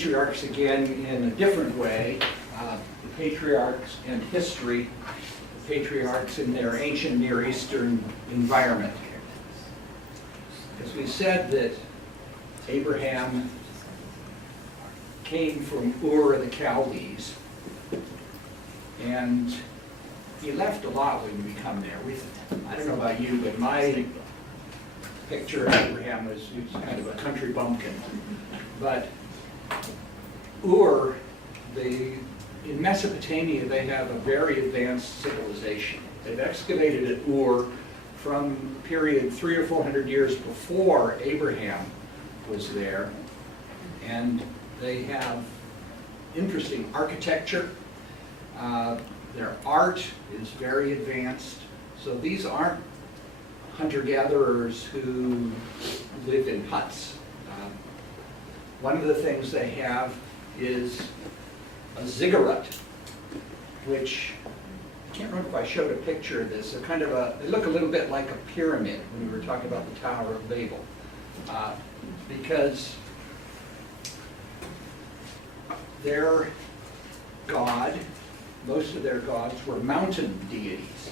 patriarchs again in a different way. The patriarchs and history, the patriarchs in their ancient Near Eastern environment. As we said that Abraham came from Ur of the Chaldees, and he left a lot when we come there. I don't know about you, but my picture of Abraham was kind of a country bumpkin. But Ur, in Mesopotamia, they have a very advanced civilization. They've excavated at Ur from a period 300 or 400 years before Abraham was there. And they have interesting architecture. Their art is very advanced. So these aren't hunter-gatherers who live in huts. One of the things they have is a ziggurat, which, I can't remember if I showed a picture of this. They're kind of they look a little bit like a pyramid when we were talking about the Tower of Babel. Because their god, most of their gods were mountain deities.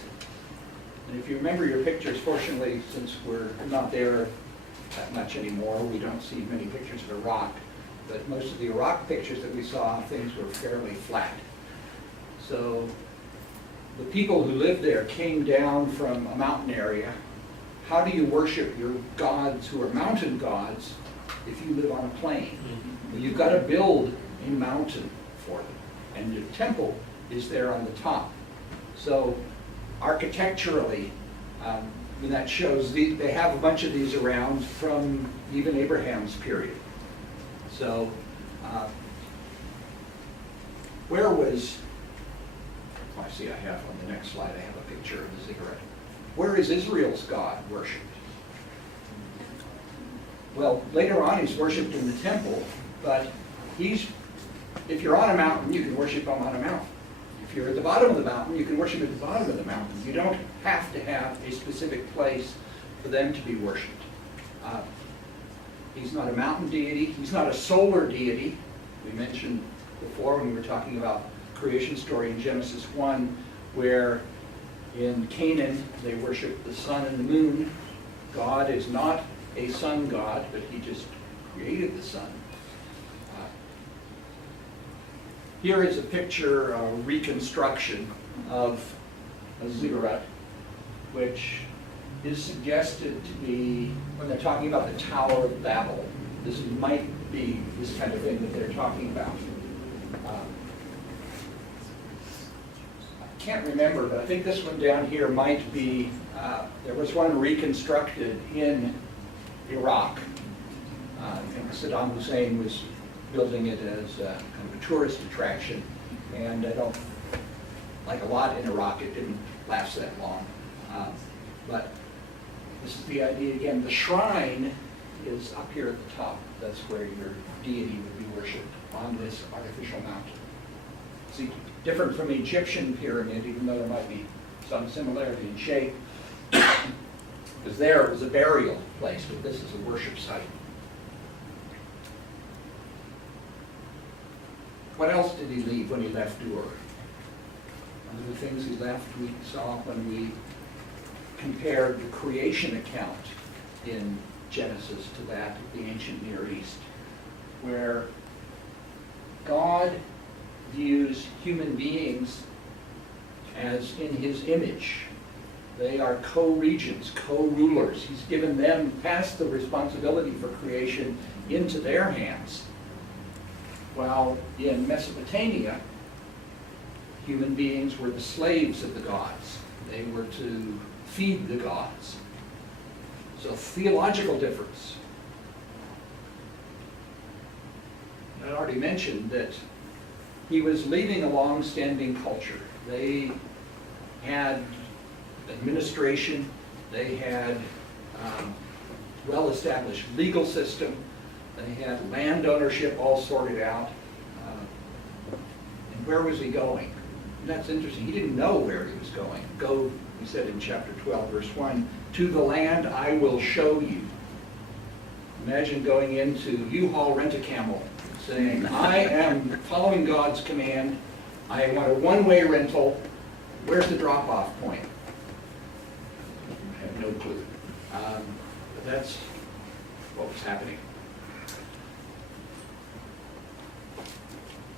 And if you remember your pictures, fortunately, since we're not there that much anymore, we don't see many pictures of Iraq, but most of the Iraq pictures that we saw, things were fairly flat. So the people who lived there came down from a mountain area. How do you worship your gods who are mountain gods if you live on a plain? Well, you've got to build a mountain for them, and your temple is there on the top. So architecturally, that shows they have a bunch of these around from even Abraham's period. So where was, I see I have on the next slide, I have a picture of the ziggurat. Where is Israel's God worshipped? Well, later on he's worshipped in the temple, but if you're on a mountain, you can worship him on a mountain. If you're at the bottom of the mountain, you can worship at the bottom of the mountain. You don't have to have a specific place for them to be worshipped. He's not a mountain deity. He's not a solar deity. We mentioned before when we were talking about creation story in Genesis 1, where in Canaan they worship the sun and the moon. God is not a sun god, but he just created the sun. Here is a picture, a reconstruction of a ziggurat, which is suggested to be, when they're talking about the Tower of Babel, this might be this kind of thing that they're talking about. I can't remember, but I think this one down here might be, there was one reconstructed in Iraq. I think Saddam Hussein was building it as kind of a tourist attraction, and I don't, like a lot in Iraq, it didn't last that long. But this is the idea again. The shrine is up here at the top. That's where your deity would be worshipped, on this artificial mountain. See, different from the Egyptian pyramid, even though there might be some similarity in shape, because there it was a burial place, but this is a worship site. What else did he leave when he left Ur? One of the things he left we saw when we compared the creation account in Genesis to that of the ancient Near East, where God views human beings as in his image. They are co-regents, co-rulers. He's given them, passed the responsibility for creation into their hands. While in Mesopotamia, human beings were the slaves of the gods. They were to feed the gods. So theological difference. I already mentioned that he was leaving a long-standing culture. They had administration, they had well-established legal system, they had land ownership all sorted out. And where was he going? And that's interesting. He didn't know where he was going. Go, he said in chapter 12, verse 1, to the land I will show you. Imagine going into U-Haul Rent-A-Camel, saying, I am following God's command. I want a one-way rental. Where's the drop-off point? I have no clue. But that's what was happening.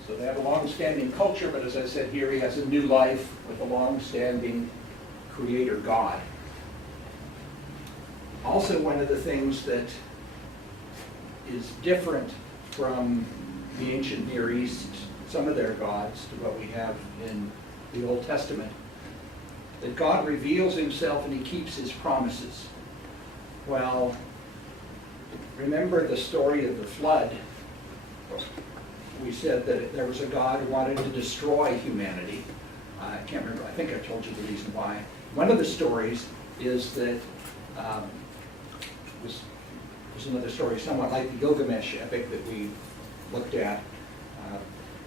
So they have a long-standing culture, but as I said here, he has a new life with a long-standing creator God. Also, one of the things that is different from the ancient Near East, some of their gods, to what we have in the Old Testament, that God reveals himself and he keeps his promises. Well, remember the story of the flood. We said that there was a God who wanted to destroy humanity. I can't remember, I think I told you the reason why. One of the stories is that, was another story somewhat like the Gilgamesh epic that we looked at,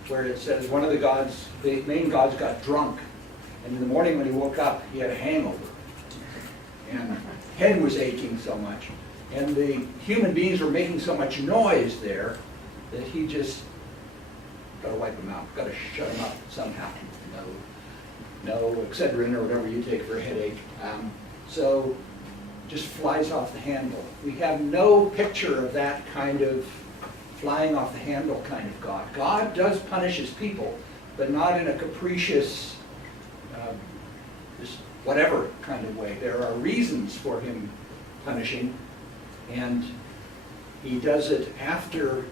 where it says one of the gods, the main gods, got drunk, and in the morning when he woke up, he had a hangover, and head was aching so much, and the human beings were making so much noise there that he just got to wipe them out, got to shut them up somehow. No Excedrin or whatever you take for a headache. So just flies off the handle. We have no picture of that kind of flying off the handle kind of God. God does punish his people, but not in a capricious, just whatever kind of way. There are reasons for him punishing, and he does it after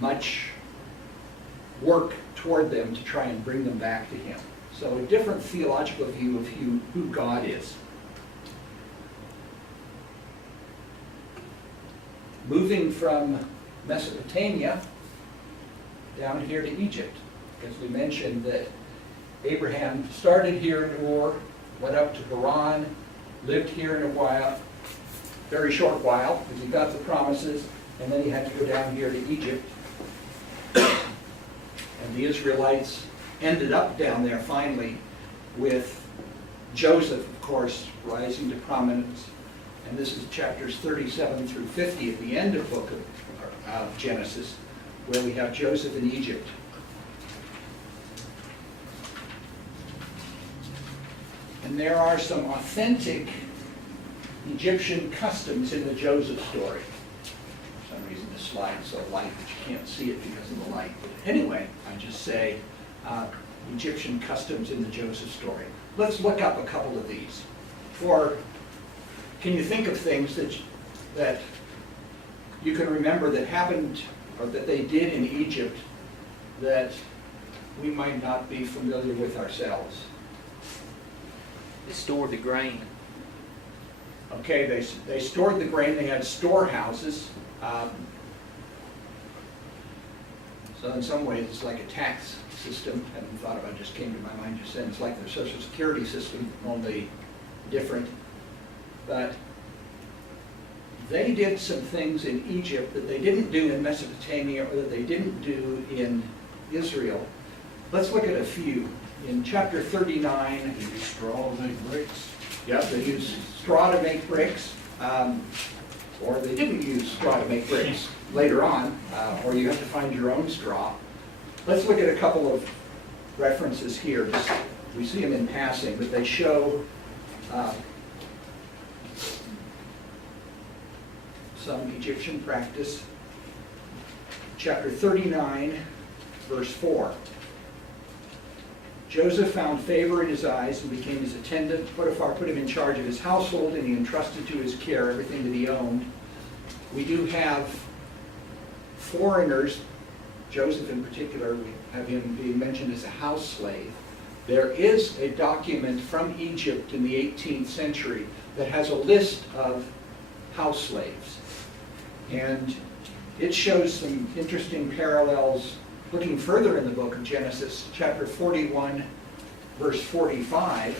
much work toward them to try and bring them back to him. So a different theological view of who God is. Moving from Mesopotamia down here to Egypt, because we mentioned that Abraham started here in Ur, went up to Haran, lived here in a while, very short while, because he got the promises, and then he had to go down here to Egypt. And the Israelites ended up down there finally with Joseph, of course, rising to prominence. And this is chapters 37 through 50 at the end of the book of Genesis, where we have Joseph in Egypt. And there are some authentic Egyptian customs in the Joseph story. For some reason this slide is so light that you can't see it because of the light. But anyway, I just say Egyptian customs in the Joseph story. Let's look up a couple of these. Can you think of things that you can remember that happened or that they did in Egypt that we might not be familiar with ourselves? They stored the grain. Okay, they stored the grain. They had storehouses. So in some ways it's like a tax system. I haven't thought about it, just came to my mind just then. It's like their social security system, only different. But they did some things in Egypt that they didn't do in Mesopotamia or that they didn't do in Israel. Let's look at a few. In chapter 39, They use straw to make bricks. yep, they used straw to make bricks, or they didn't use straw to make bricks later on, or you have to find your own straw. Let's look at a couple of references here. We see them in passing, but they show some Egyptian practice. Chapter 39, verse 4. Joseph found favor in his eyes and became his attendant. Potiphar put him in charge of his household, and he entrusted to his care everything that he owned. We do have foreigners, Joseph in particular, we have him being mentioned as a house slave. There is a document from Egypt in the 18th century that has a list of house slaves. And it shows some interesting parallels looking further in the book of Genesis, chapter 41, verse 45.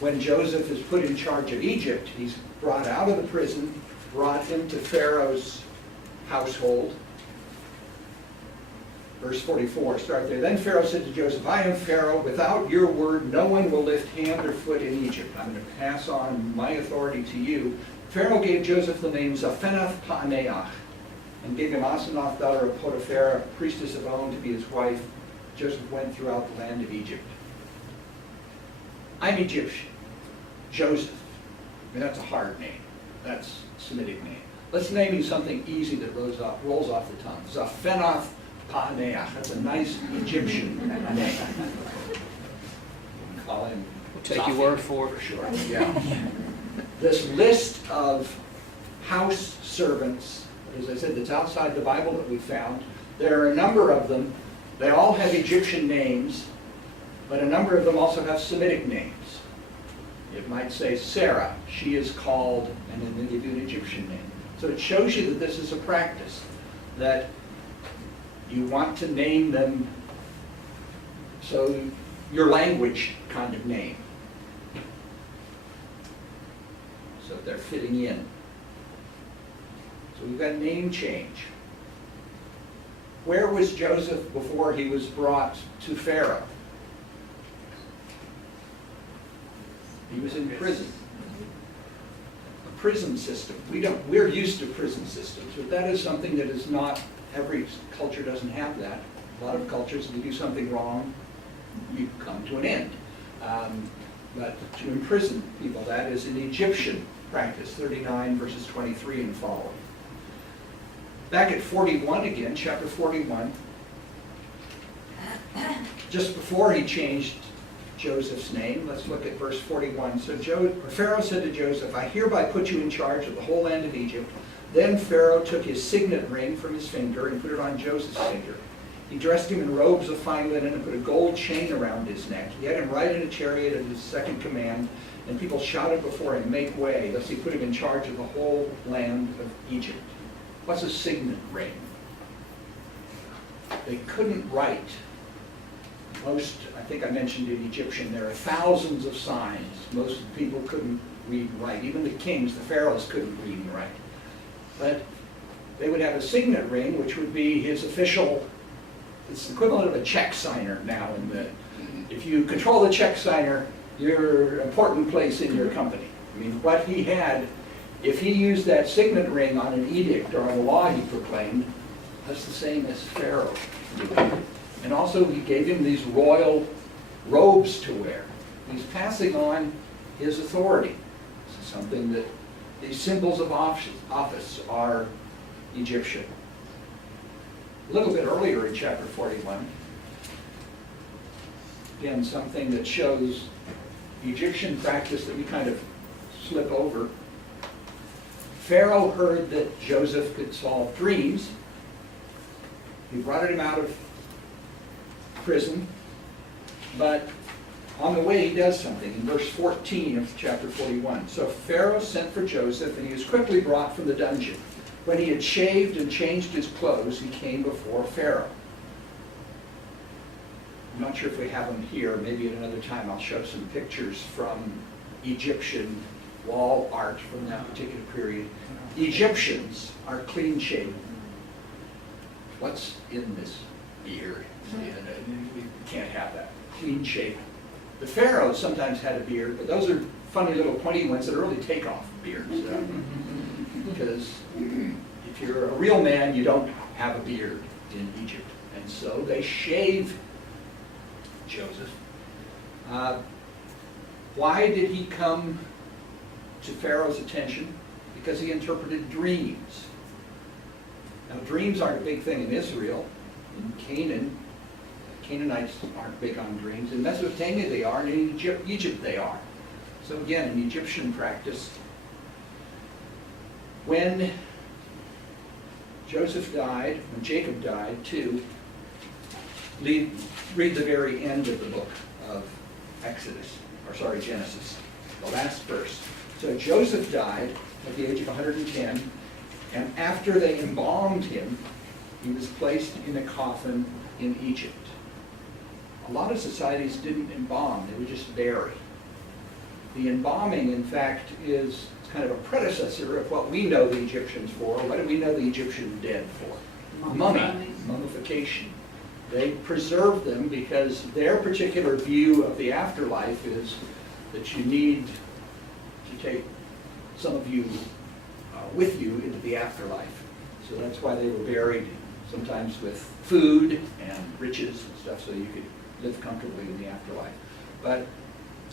When Joseph is put in charge of Egypt, he's brought out of the prison, brought into Pharaoh's household. Verse 44, start there. Then Pharaoh said to Joseph, I am Pharaoh. Without your word, no one will lift hand or foot in Egypt. I'm going to pass on my authority to you. Pharaoh gave Joseph the name Zaphenath Paaneach, and gave him Asenath, daughter of Potiphar, priestess of On, to be his wife. Joseph went throughout the land of Egypt. I'm Egyptian. Joseph. I mean, that's a hard name. That's a Semitic name. Let's name you something easy that rolls off the tongue. Zaphanath Paaneach. That's a nice Egyptian name. Call him. We'll take your word for it. For sure. Yeah. This list of house servants, as I said, that's outside the Bible that we found. There are a number of them. They all have Egyptian names, but a number of them also have Semitic names. It might say Sarah, she is called, and then they give you an Egyptian name. So it shows you that this is a practice, that you want to name them so your language kind of name. So they're fitting in. So we've got name change. Where was Joseph before he was brought to Pharaoh? He was in prison. A prison system. We're used to prison systems, but that is something that is not, every culture doesn't have that. A lot of cultures, if you do something wrong, you come to an end. But to imprison people, that is an Egyptian practice, 39 verses 23 and following. Back at 41 again, chapter 41, just before he changed Joseph's name, let's look at verse 41. So Pharaoh said to Joseph, I hereby put you in charge of the whole land of Egypt. Then Pharaoh took his signet ring from his finger and put it on Joseph's finger. He dressed him in robes of fine linen and put a gold chain around his neck. He had him ride in a chariot at his second command, and people shouted before him, make way. Thus he put him in charge of the whole land of Egypt. What's a signet ring? They couldn't write. Most, I think I mentioned in Egyptian, there are thousands of signs. Most people couldn't read and write. Even the kings, the pharaohs, couldn't read and write. But they would have a signet ring, which would be his official, it's the equivalent of a check signer now. If you control the check signer, you're an important place in your company. I mean, what he had, if he used that signet ring on an edict or on a law he proclaimed, that's the same as Pharaoh. And also he gave him these royal robes to wear. He's passing on his authority. This is something that these symbols of office are Egyptian. A little bit earlier in chapter 41, again, something that shows Egyptian practice that we kind of slip over. Pharaoh heard that Joseph could solve dreams. He brought him out of prison, but on the way he does something. In verse 14 of chapter 41. So Pharaoh sent for Joseph, and he was quickly brought from the dungeon. When he had shaved and changed his clothes, he came before Pharaoh. I'm not sure if we have them here. Maybe at another time I'll show some pictures from Egyptian wall art from that particular period. Egyptians are clean shaven. What's in this beard? We can't have that. Clean shaven. The pharaohs sometimes had a beard, but those are funny little pointy ones that are really take-off beards. Because if you're a real man, you don't have a beard in Egypt. And so they shave Joseph. Why did he come to Pharaoh's attention? Because he interpreted dreams. Now, dreams aren't a big thing in Israel. In Canaan, Canaanites aren't big on dreams. In Mesopotamia they are, and in Egypt they are. So again, in Egyptian practice, when Joseph died, when Jacob died too, read the very end of the book of Genesis, the last verse. So Joseph died at the age of 110, and after they embalmed him, he was placed in a coffin in Egypt. A lot of societies didn't embalm, they would just bury. The embalming, in fact, is kind of a predecessor of what we know the Egyptians for. What do we know the Egyptian dead for? Mummification. They preserve them because their particular view of the afterlife is that you need to take some of you with you into the afterlife. So that's why they were buried sometimes with food and riches and stuff, so you could live comfortably in the afterlife. But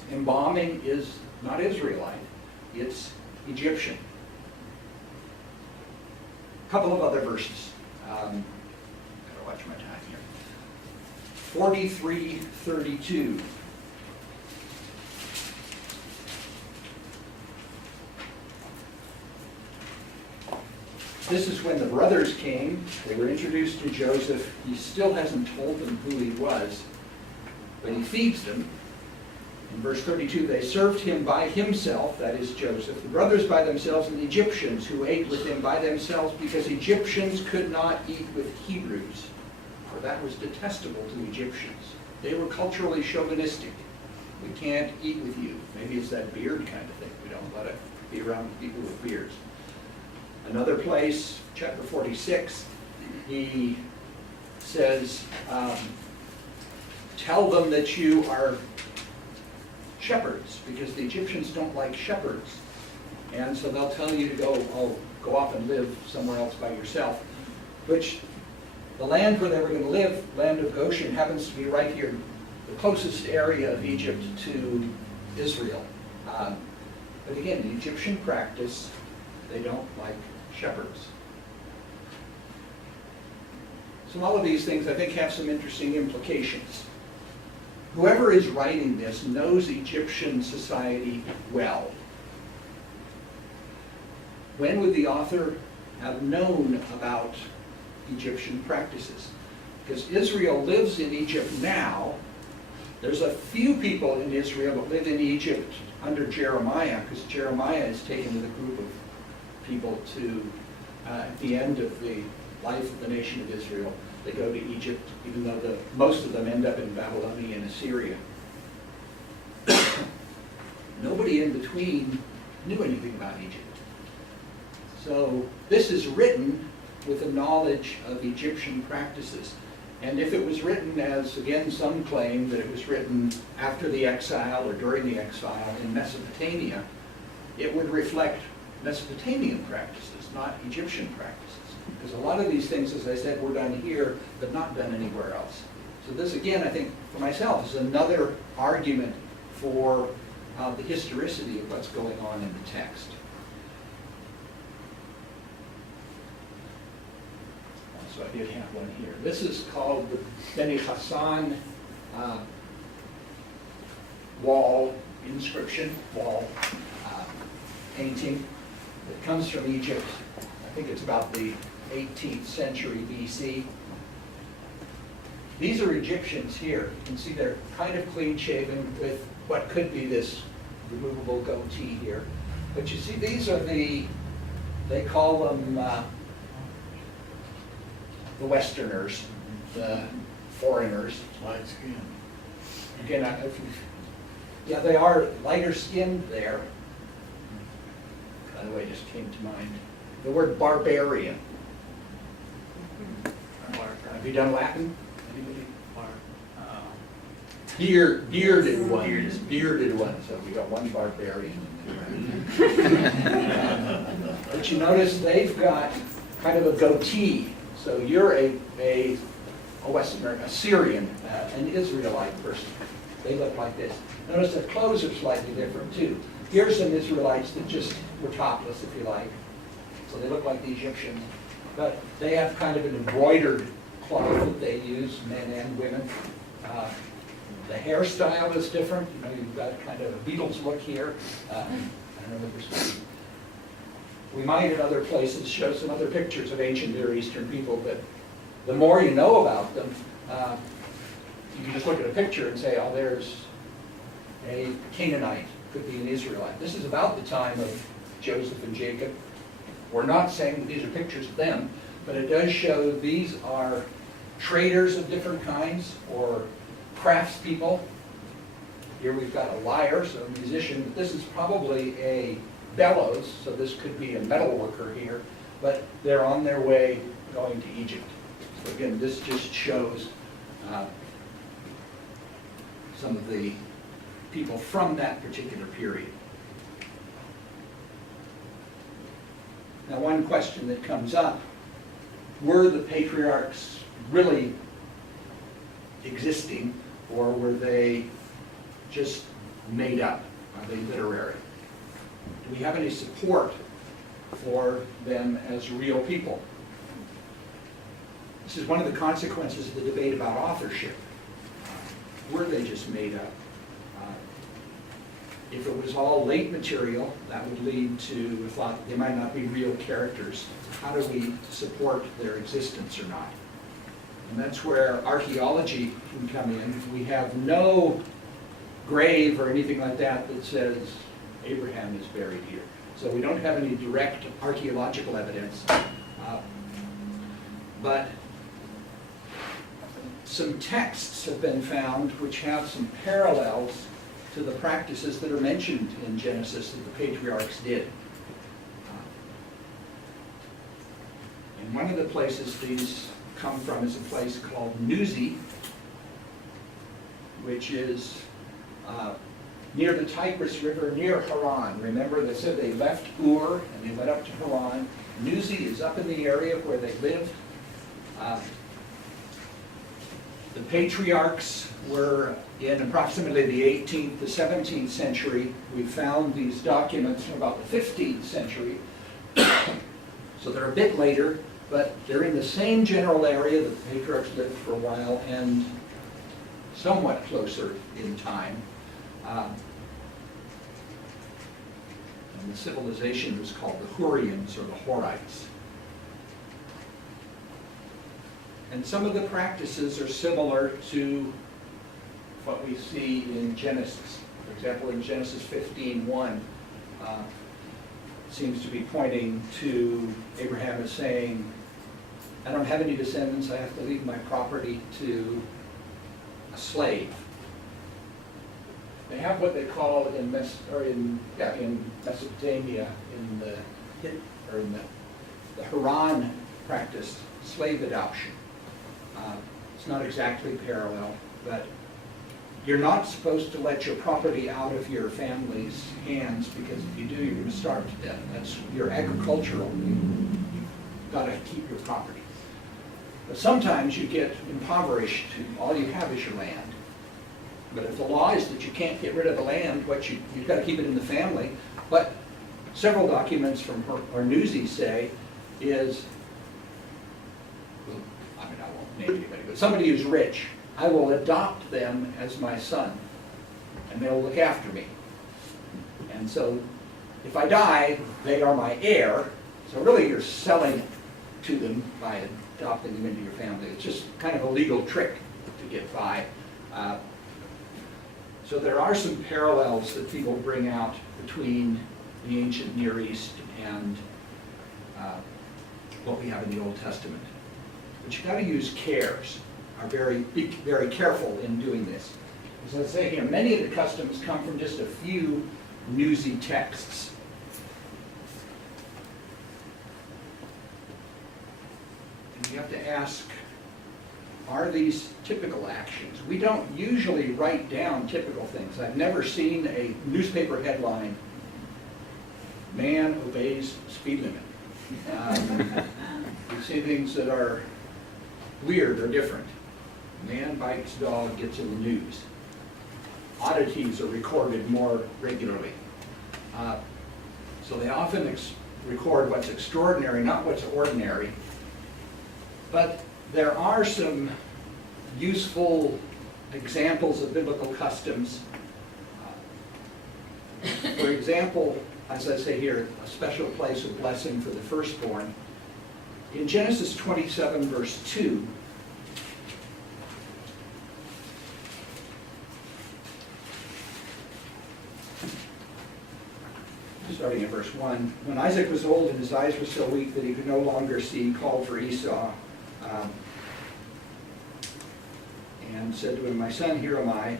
embalming is not Israelite, it's Egyptian. A couple of other verses. Gotta watch my time here. 43:32. This is when the brothers came. They were introduced to Joseph. He still hasn't told them who he was, but he feeds them. In verse 32, they served him by himself, that is Joseph, the brothers by themselves, and the Egyptians who ate with him by themselves, because Egyptians could not eat with Hebrews, for that was detestable to Egyptians. They were culturally chauvinistic. We can't eat with you. Maybe it's that beard kind of thing. We don't let it be around people with beards. Another place, chapter 46, he says, tell them that you are shepherds, because the Egyptians don't like shepherds. And so they'll tell you to go off and live somewhere else by yourself, which the land where they were going to live, land of Goshen, happens to be right here, the closest area of Egypt to Israel. But again, the Egyptian practice, they don't like shepherds. So all of these things, I think, have some interesting implications. Whoever is writing this knows Egyptian society well. When would the author have known about Egyptian practices? Because Israel lives in Egypt now. There's a few people in Israel that live in Egypt under Jeremiah, because Jeremiah is taken with a group of people to, at the end of the life of the nation of Israel, they go to Egypt, even though most of them end up in Babylonia and Assyria. Nobody in between knew anything about Egypt. So this is written with a knowledge of Egyptian practices. And if it was written as, again, some claim that it was written after the exile or during the exile in Mesopotamia, it would reflect Mesopotamian practices, not Egyptian practices. Because a lot of these things, as I said, were done here, but not done anywhere else. So this, again, I think, for myself, is another argument for the historicity of what's going on in the text. So I did have one here. This is called the Beni Hassan wall inscription, wall painting. It comes from Egypt. I think it's about the 18th century BC. These are Egyptians here. You can see they're kind of clean shaven with what could be this removable goatee here. But you see, these are they call them the Westerners, the foreigners. Light skin. Again, yeah, they are lighter skinned there. By the way, just came to mind. The word barbarian. Have you done Latin? Anybody? Bearded ones. Bearded ones. So we got one barbarian in there. But you notice they've got kind of a goatee. So you're a Westerner, a Syrian, an Israelite person. They look like this. Notice their clothes are slightly different too. Here's some Israelites that just were topless, if you like. So they look like the Egyptians. But they have kind of an embroidered cloth that they use, men and women. The hairstyle is different. You know, you've got kind of a Beatles look here. I don't know what this would be. We might in other places show some other pictures of ancient Near Eastern people, but the more you know about them, you can just look at a picture and say, oh, there's a Canaanite, could be an Israelite. This is about the time of Joseph and Jacob. We're not saying that these are pictures of them, but it does show these are traders of different kinds or craftspeople. Here we've got a lyre, so a musician. But this is probably a bellows, so this could be a metal worker here, but they're on their way going to Egypt. So again, this just shows some of the people from that particular period. Now, one question that comes up were the patriarchs really existing, or were they just made up? Are they literary? Do we have any support for them as real people? This is one of the consequences of the debate about authorship. Were they just made up? If it was all late material, that would lead to the thought that they might not be real characters. How do we support their existence or not? And that's where archaeology can come in. We have no grave or anything like that that says Abraham is buried here. So we don't have any direct archaeological evidence. But some texts have been found which have some parallels to the practices that are mentioned in Genesis that the patriarchs did. And one of the places these come from is a place called Nuzi, which is near the Tigris River, near Haran. Remember, they said they left Ur and they went up to Haran. Nuzi is up in the area where they lived. The patriarchs were in approximately the 18th to 17th century. We found these documents from about the 15th century. So they're a bit later, but they're in the same general area that the patriarchs lived for a while and somewhat closer in time. And the civilization was called the Hurrians or the Horites. And some of the practices are similar to what we see in Genesis. For example, in Genesis 15:1, seems to be pointing to Abraham as saying, I don't have any descendants, I have to leave my property to a slave. They have what they call in Mesopotamia, in the Haran practice, slave adoption. It's not exactly parallel, but you're not supposed to let your property out of your family's hands, because if you do, you're going to starve to death. That's your agricultural. You've got to keep your property. But sometimes you get impoverished. All you have is your land. But if the law is that you can't get rid of the land, you've got to keep it in the family. But several documents from Nuzi say is, I won't name anybody, but somebody who's rich, I will adopt them as my son, and they'll look after me. And so if I die, they are my heir. So really you're selling it to them by adopting them into your family. It's just kind of a legal trick to get by. So there are some parallels that people bring out between the ancient Near East and what we have in the Old Testament. But you've got to use cares. Be very careful in doing this. As I say here, many of the customs come from just a few Nuzi texts. And you have to ask, are these typical actions? We don't usually write down typical things. I've never seen a newspaper headline, man obeys speed limit. We see things that are weird or different. Man bites dog, gets in the news. Oddities are recorded more regularly. So they often record what's extraordinary, not what's ordinary. But there are some useful examples of biblical customs. For example, as I say here, a special place of blessing for the firstborn. In Genesis 27, verse 2, starting at verse 1, when Isaac was old and his eyes were so weak that he could no longer see, he called for Esau and said to him, my son, here am I.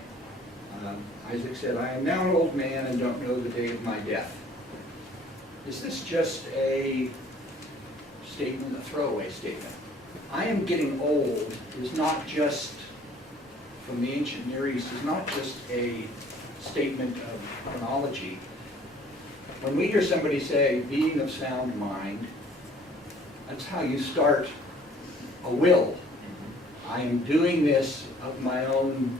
Isaac said, I am now an old man and don't know the day of my death. Is this just a statement, a throwaway statement? I am getting old is not just, from the ancient Near East, is not just a statement of chronology. When we hear somebody say, being of sound mind, that's how you start a will. I am doing this of my own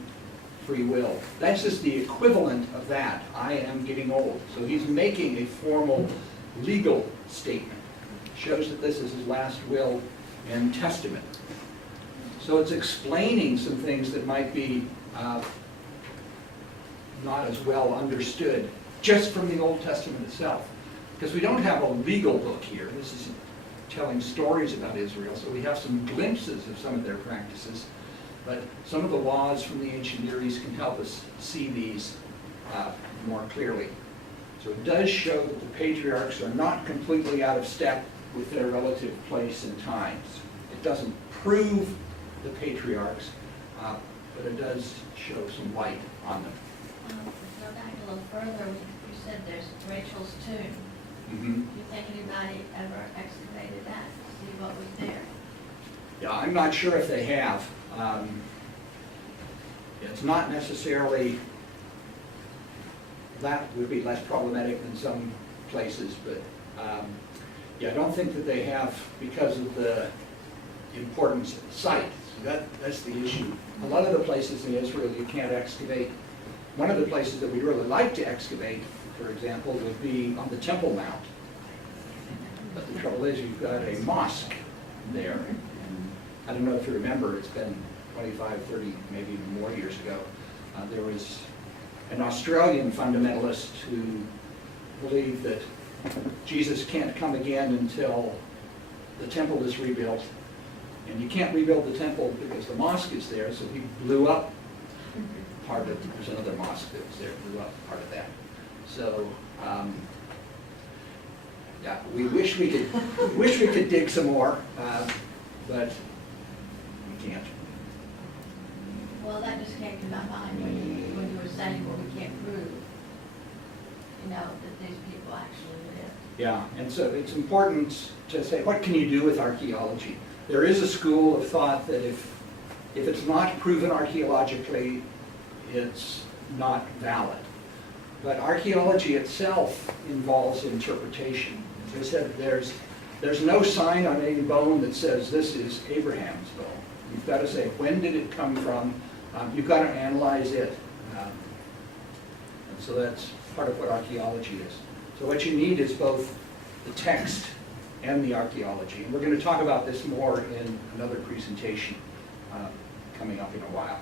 free will. That's just the equivalent of that. I am getting old. So he's making a formal legal statement. Shows that this is his last will and testament. So it's explaining some things that might be not as well understood just from the Old Testament itself. Because we don't have a legal book here. This is telling stories about Israel, so we have some glimpses of some of their practices. But some of the laws from the ancient Near East can help us see these more clearly. So it does show that the patriarchs are not completely out of step with their relative place and times. It doesn't prove the patriarchs, but it does show some light on them. Go back a little further, you said there's Rachel's tomb. Mm-hmm. Do you think anybody ever excavated that to see what was there? Yeah, I'm not sure if they have. It's not necessarily, that would be less problematic than some places, but yeah, I don't think that they have because of the importance of the site. So that's the issue. A lot of the places in Israel you can't excavate. One of the places that we'd really like to excavate, for example, would be on the Temple Mount. But the trouble is you've got a mosque there. And I don't know if you remember, it's been 25, 30, maybe even more years ago. There was an Australian fundamentalist who believed that Jesus can't come again until the temple is rebuilt. And you can't rebuild the temple because the mosque is there, so he blew up part of it. There's another mosque that was there, blew up part of that. So, yeah, we wish we could dig some more, but we can't. Well, that just came to my mind when you were saying, well, we can't prove, you know, that these people actually lived. Yeah, and so it's important to say, what can you do with archaeology? There is a school of thought that if it's not proven archaeologically, it's not valid. But archaeology itself involves interpretation. As I said, there's no sign on any bone that says this is Abraham's bone. You've got to say, when did it come from? You've got to analyze it. And so that's part of what archaeology is. So what you need is both the text and the archaeology. And we're going to talk about this more in another presentation coming up in a while.